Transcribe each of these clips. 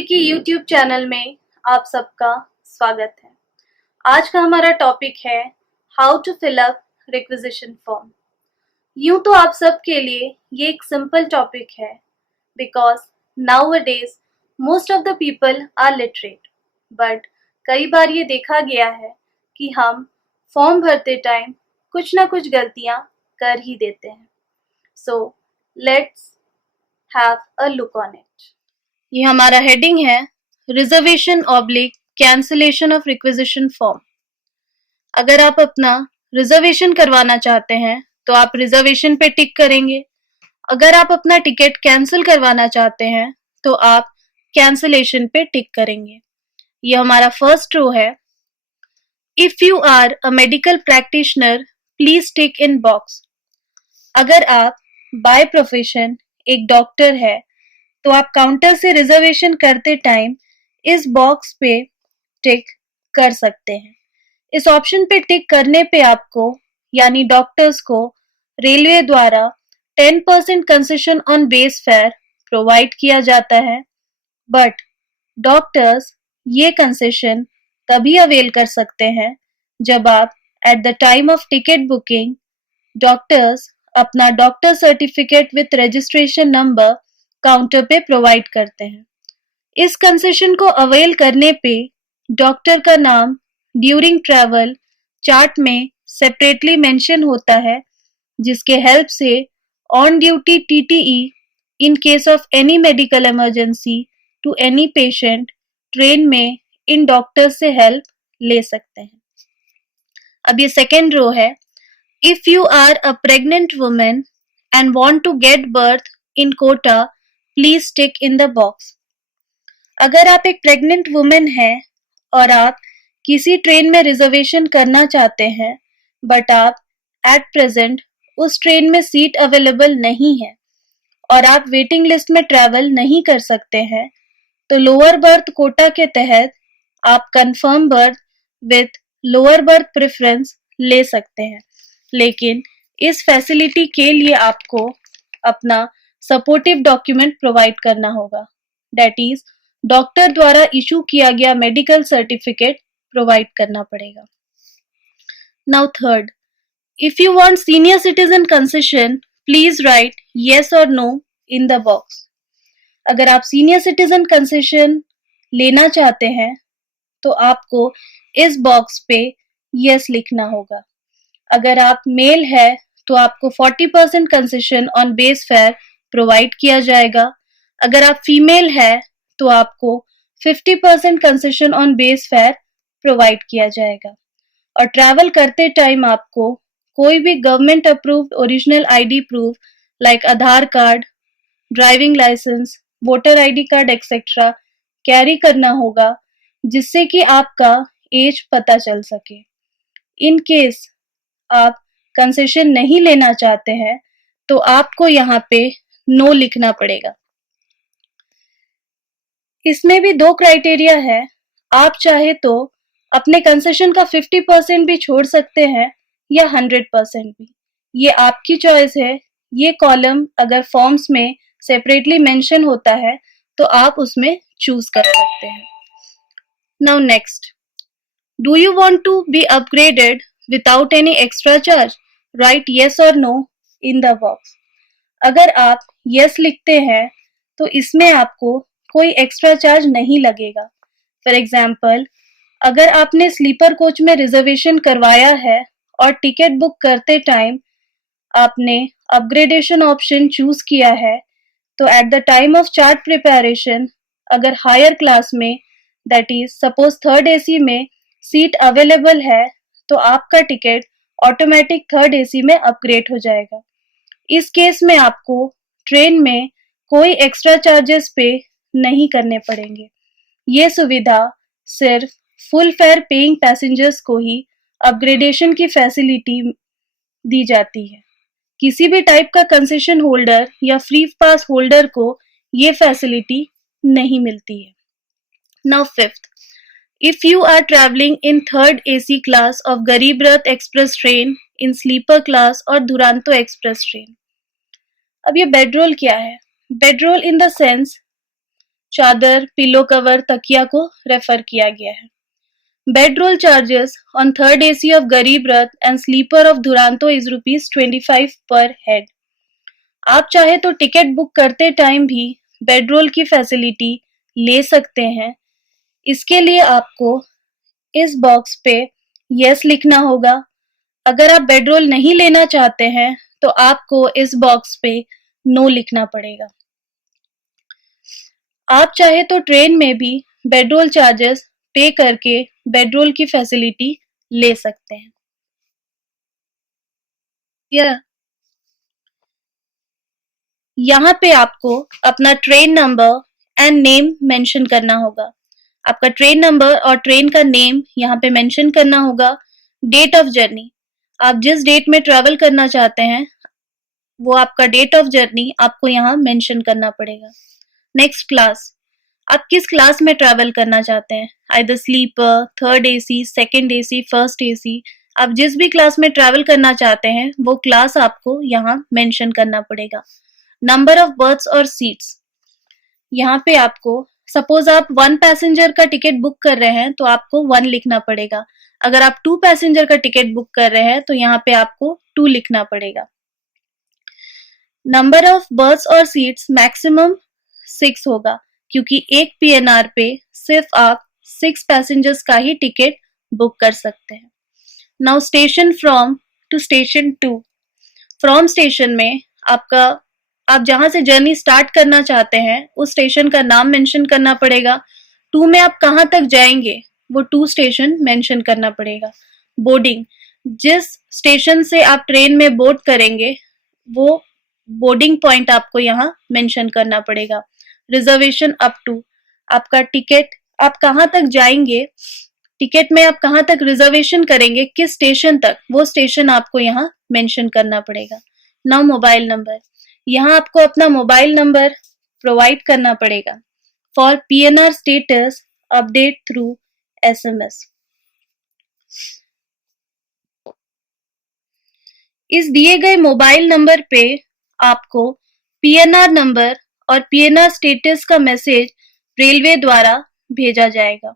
Vicky YouTube channel में आप सबका स्वागत है। आज का हमारा टॉपिक है how to fill up requisition form. यूं तो आप सबके लिए ये एक सिंपल टॉपिक है because nowadays most of the people are literate, but कई बार ये देखा गया है कि हम फॉर्म भरते टाइम कुछ ना कुछ गलतियां कर ही देते हैं। So let's have a look on it. ये हमारा हेडिंग है reservation oblique cancellation of requisition form. अगर आप अपना रिजर्वेशन करवाना चाहते हैं तो आप रिजर्वेशन पे टिक करेंगे। अगर आप अपना टिकट कैंसिल करवाना चाहते हैं तो आप कैंसिलेशन पे टिक करेंगे। ये हमारा फर्स्ट रो है। If you are a medical practitioner please tick in box. अगर आप बाय प्रोफेशन एक डॉक्टर है तो आप काउंटर से रिजर्वेशन करते टाइम इस बॉक्स पे टिक कर सकते हैं। इस ऑप्शन पे टिक करने पे आपको यानी डॉक्टर्स को रेलवे द्वारा 10% concession on base fare provide किया जाता है, बट डॉक्टर्स ये कंसेशन तभी अवेल कर सकते हैं जब आप at the time of ticket booking doctors अपना doctor certificate with registration number counter पे प्रोवाइड करते हैं। इस कंसेशन को अवेल करने पे डॉक्टर का नाम ड्यूरिंग ट्रैवल चार्ट में सेपरेटली मेंशन होता है, जिसके हेल्प से on duty TTE in case of any medical emergency to any patient train में इन डॉक्टर से हेल्प ले सकते हैं। अब ये सेकेंड रो है। If you are a pregnant women and want to get berth in quota please tick in the box. अगर आप एक प्रेग्नेंट वुमेन हैं और आप किसी ट्रेन में रिजर्वेशन करना चाहते हैं बट आप एट प्रेजेंट उस ट्रेन में सीट अवेलेबल नहीं है और आप वेटिंग लिस्ट में ट्रैवल नहीं कर सकते हैं, तो लोअर बर्थ कोटा के तहत आप confirm birth with lower berth preference ले सकते हैं। लेकिन इस फैसिलिटी के लिए आपको अपना सपोर्टिव डॉक्यूमेंट प्रोवाइड करना होगा, दैट इज डॉक्टर द्वारा इशू किया गया मेडिकल सर्टिफिकेट प्रोवाइड करना पड़ेगा। Now third, if you want senior citizen concession please right yes और नो इन द बॉक्स। अगर आप सीनियर सिटीजन कंसेशन लेना चाहते हैं तो आपको इस बॉक्स पे येस लिखना होगा। अगर आप मेल है तो आपको 40% concession on base fare provide किया जाएगा। अगर आप फीमेल है तो आपको 50% concession on base fare provide किया जाएगा। और ट्रैवल करते टाइम आपको कोई भी government approved original ID proof like Aadhaar card, driving licence, voter ID card etcetera carry करना होगा, जिससे कि आपका एज पता चल सके। इन केस आप कंसेशन नहीं लेना चाहते हैं तो आपको यहाँ पे नो लिखना पड़ेगा। इसमें भी दो क्राइटेरिया है। आप चाहे तो अपने कंसेशन का 50% भी छोड़ सकते हैं या 100% भी, ये आपकी चॉइस है। ये कॉलम अगर फॉर्म्स में सेपरेटली मेंशन होता है तो आप उसमें चूज कर सकते हैं। Now next, do you want to be upgraded without any extra charge? Write yes और नो इन द बॉक्स। अगर आप येस लिखते हैं तो इसमें आपको कोई एक्स्ट्रा चार्ज नहीं लगेगा। फॉर एग्जाम्पल, अगर आपने स्लीपर कोच में रिजर्वेशन करवाया है और टिकट बुक करते टाइम आपने अपग्रेडेशन ऑप्शन चूज किया है, तो eight the time of chart preparation अगर हायर क्लास में that is suppose third AC में सीट अवेलेबल है तो आपका टिकट ऑटोमेटिक थर्ड एसी में अपग्रेड हो जाएगा। इस केस में आपको ट्रेन में कोई एक्स्ट्रा चार्जेस पे नहीं करने पड़ेंगे। ये सुविधा सिर्फ फुल फेयर पेइंग पैसेंजर्स को ही अपग्रेडेशन की फैसिलिटी दी जाती है। किसी भी टाइप का कंसेशन होल्डर या फ्री पास होल्डर को ये फैसिलिटी नहीं मिलती है। Now fifth, if you are traveling in third AC class of Garib Rath Express train in sleeper class और दुरांतो एक्सप्रेस ट्रेन। अब ये बेडरोल क्या है? बेडरोल इन द सेंस चादर, पिलो कवर, तकिया को रेफर किया गया है। Bedroll charges on third AC of Garib Rath and sleeper of Duranto is ₹25 per head. आप चाहे तो टिकट बुक करते टाइम भी बेडरोल की फैसिलिटी ले सकते हैं। इसके लिए आपको इस बॉक्स पे यस लिखना होगा। अगर आप बेडरोल नहीं लेना चाहते हैं तो आपको इस बॉक्स पे नो लिखना पड़ेगा। आप चाहे तो ट्रेन में भी बेडरोल चार्जेस पे करके बेडरोल की फैसिलिटी ले सकते हैं। यहाँ पे आपको अपना train number and name mention करना होगा। आपका ट्रेन नंबर और ट्रेन का नेम यहाँ पे मेंशन करना होगा। डेट ऑफ जर्नी, आप जिस डेट में ट्रैवल करना चाहते हैं वो आपका डेट ऑफ जर्नी आपको यहाँ मेंशन करना पड़ेगा। नेक्स्ट क्लास, आप किस क्लास में ट्रैवल करना चाहते हैं, either sleeper, third AC, second AC, first AC. आप जिस भी क्लास में ट्रैवल करना चाहते हैं वो क्लास आपको यहाँ मेंशन करना पड़ेगा। नंबर ऑफ बर्थ्स और सीट्स, यहाँ पे आपको सपोज आप 1 पैसेंजर का टिकट बुक कर रहे हैं तो आपको 1 लिखना पड़ेगा। अगर आप 2 पैसेंजर का टिकट बुक कर रहे हैं तो यहाँ पे आपको 2 लिखना पड़ेगा। नंबर ऑफ बर्थ्स और सीट्स मैक्सिमम 6 होगा, क्योंकि एक पीएनआर पे सिर्फ आप 6 पैसेंजर्स का ही टिकट बुक कर सकते हैं। Now station from to station 2। From station में आप जहां से जर्नी स्टार्ट करना चाहते हैं उस स्टेशन का नाम मेंशन करना पड़ेगा। 2 में आप कहां तक जाएंगे वो 2 स्टेशन मेंशन करना पड़ेगा। बोर्डिंग, जिस स्टेशन से आप ट्रेन में बोर्ड करेंगे वो बोर्डिंग पॉइंट आपको यहाँ मेंशन करना पड़ेगा। रिजर्वेशन अप टू, आपका टिकट आप कहां तक जाएंगे, टिकट में आप कहां तक रिजर्वेशन करेंगे, किस स्टेशन तक, वो स्टेशन आपको यहाँ मेंशन करना पड़ेगा। नाउ मोबाइल नंबर, यहाँ आपको अपना मोबाइल नंबर प्रोवाइड करना पड़ेगा। For PNR status update through SMS. इस दिए गए मोबाइल नंबर पे आपको पीएनआर नंबर और पीएनआर स्टेटस का मैसेज रेलवे द्वारा भेजा जाएगा।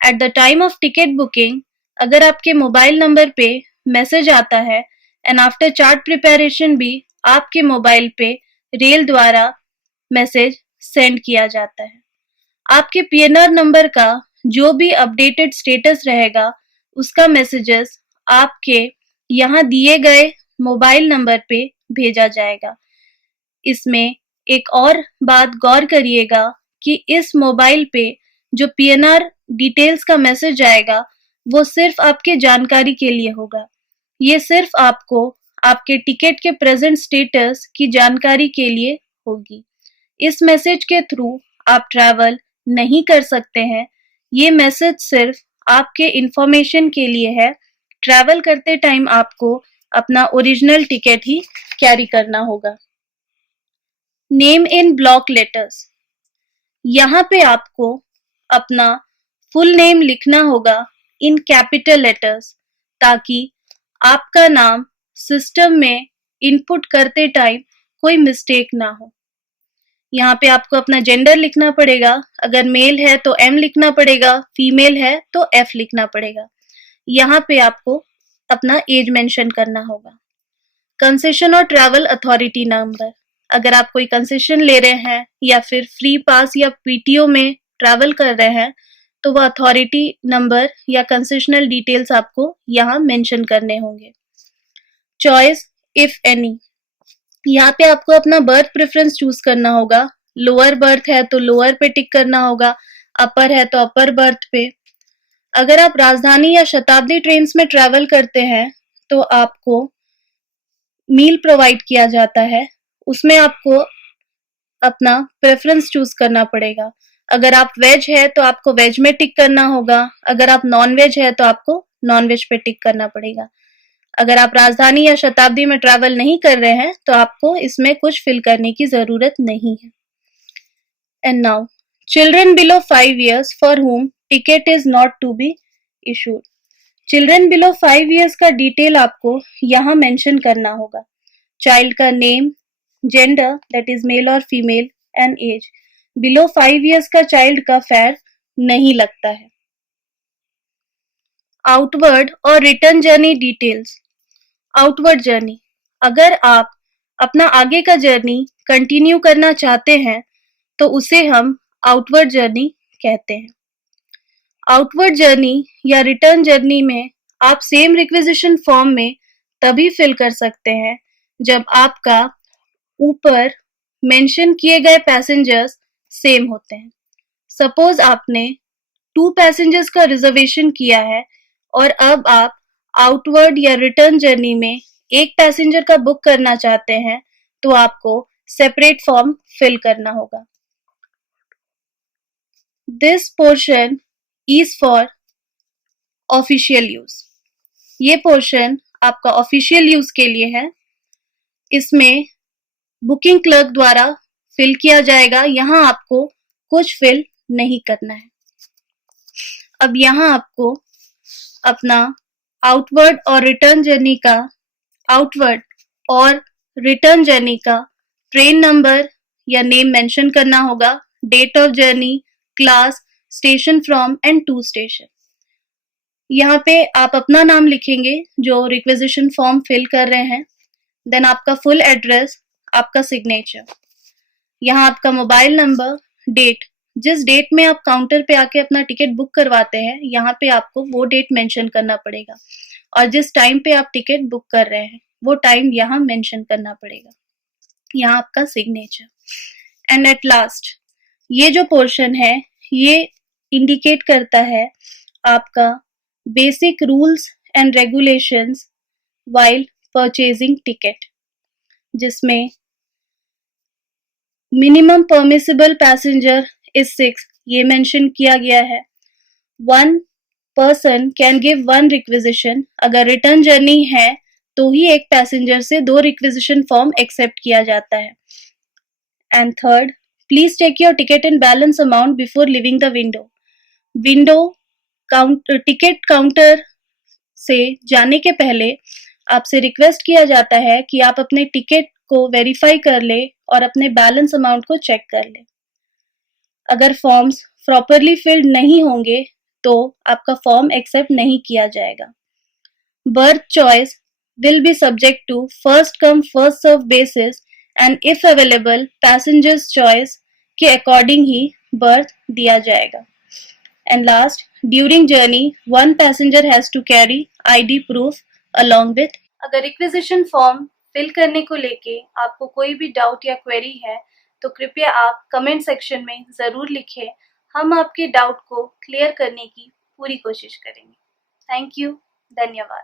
Eight the time of ticket booking, अगर आपके मोबाइल नंबर पे मैसेज आता है एंड आफ्टर चार्ट प्रिपरेशन भी आपके मोबाइल पे रेल द्वारा मैसेज सेंड किया जाता है। आपके पीएनआर नंबर का जो भी अपडेटेड स्टेटस रहेगा उसका मैसेजेस आपके यहाँ दिए गए मोबाइल नंबर पे भेजा जाएगा। इसमें एक और बात गौर करिएगा कि इस मोबाइल पे जो पीएनआर डिटेल्स का मैसेज आएगा वो सिर्फ आपके जानकारी के लिए होगा। ये सिर्फ आपको आपके टिकट के प्रेजेंट स्टेटस की जानकारी के लिए होगी। इस मैसेज के थ्रू आप ट्रैवल नहीं कर सकते हैं। ये मैसेज सिर्फ आपके इंफॉर्मेशन के लिए है। ट्रैवल करते टाइम आपको अपना ओरिजिनल टिकट ही कैरी करना होगा। नेम इन ब्लॉक लेटर्स, यहाँ पे आपको अपना फुल नेम लिखना होगा इन कैपिटल लेटर्स, ताकि आपका नाम सिस्टम में इनपुट करते टाइम कोई मिस्टेक ना हो। यहाँ पे आपको अपना जेंडर लिखना पड़ेगा। अगर मेल है तो एम लिखना पड़ेगा, फीमेल है तो एफ लिखना पड़ेगा। यहाँ पे आपको अपना एज मेंशन करना होगा। कंसेशन और ट्रैवल अथॉरिटी नंबर, अगर आप कोई कंसेशन ले रहे हैं या फिर फ्री पास या पीटीओ में ट्रैवल कर रहे हैं तो वह अथॉरिटी नंबर या कंसेशनल डिटेल्स आपको यहाँ मेंशन करने होंगे। चॉइस इफ एनी, यहाँ पे आपको अपना बर्थ प्रेफरेंस चूज करना होगा। लोअर बर्थ है तो लोअर पे टिक करना होगा, अपर है तो अपर बर्थ पे। अगर आप राजधानी या शताब्दी ट्रेन में ट्रैवल करते हैं तो आपको मील प्रोवाइड किया जाता है, उसमें आपको अपना प्रेफरेंस चूज करना पड़ेगा। अगर आप वेज है तो आपको वेज में टिक करना होगा, अगर आप नॉन वेज है तो आपको नॉन वेज पे टिक करना पड़ेगा। अगर आप राजधानी या शताब्दी में ट्रैवल नहीं कर रहे हैं तो आपको इसमें कुछ फिल करने की जरूरत नहीं है। And now children below 5 years for whom ticket is not to be issued. Children below 5 years का डिटेल आपको यहाँ मेंशन करना होगा। चाइल्ड का name, gender that is male और female and age. Below 5 years का चाइल्ड का फेयर नहीं लगता है। आउटवर्ड और return journey details. Outward journey, अगर आप अपना आगे का जर्नी कंटिन्यू करना चाहते हैं तो उसे हम आउटवर्ड जर्नी कहते हैं। आउटवर्ड जर्नी या रिटर्न जर्नी में आप सेम रिक्वेजिशन फॉर्म में तभी फिल कर सकते हैं जब आपका ऊपर मेंशन किए गए पैसेंजर्स सेम होते हैं। सपोज आपने 2 पैसेंजर्स का रिजर्वेशन किया है और अब आप आउटवर्ड या रिटर्न जर्नी में एक पैसेंजर का बुक करना चाहते हैं तो आपको सेपरेट फॉर्म फिल करना होगा। This portion is for official use. ये पोर्शन आपका ऑफिशियल यूज के लिए है। इसमें बुकिंग क्लर्क द्वारा फिल किया जाएगा, यहाँ आपको कुछ फिल नहीं करना है। अब यहाँ आपको अपना आउटवर्ड और रिटर्न जर्नी का ट्रेन नंबर या नेम मेंशन करना होगा, date of journey, class, station from and to station. यहाँ पे आप अपना नाम लिखेंगे जो रिक्वेजिशन फॉर्म फिल कर रहे हैं, देन आपका फुल एड्रेस, आपका सिग्नेचर, यहाँ आपका मोबाइल नंबर, डेट, जिस डेट में आप काउंटर पे आके अपना टिकट बुक करवाते हैं यहाँ पे आपको वो डेट मेंशन करना पड़ेगा और जिस टाइम पे आप टिकट बुक कर रहे हैं वो टाइम यहाँ मेंशन करना पड़ेगा, यहाँ आपका सिग्नेचर। एंड एट लास्ट ये जो पोर्शन है ये इंडिकेट करता है आपका basic rules and regulations while purchasing ticket, जिसमें मिनिमम परमिसिबल पैसेंजर इज 6 ये मेंशन किया गया है। 1 पर्सन कैन गिव 1 रिक्वेजिशन। अगर रिटर्न जर्नी है तो ही एक पैसेंजर से 2 रिक्वेजिशन फॉर्म एक्सेप्ट किया जाता है। And third, please take your ticket and balance amount before leaving the window. Ticket counter से जाने के पहले आपसे रिक्वेस्ट किया जाता है कि आप अपने टिकट को वेरीफाई कर ले और अपने बैलेंस अमाउंट को चेक कर ले। अगर फॉर्म्स प्रॉपरली फिल्ड नहीं होंगे तो आपका फॉर्म एक्सेप्ट नहीं किया जाएगा। Birth choice will be subject to first come first serve basis and if available passengers choice के अकॉर्डिंग ही बर्थ दिया जाएगा। And last, during journey 1 passenger has to carry ID proof along with। अगर requisition form fill करने को लेके आपको कोई भी डाउट या क्वेरी है तो कृपया आप कमेंट सेक्शन में ज़रूर लिखें, हम आपके डाउट को क्लियर करने की पूरी कोशिश करेंगे। थैंक यू, धन्यवाद।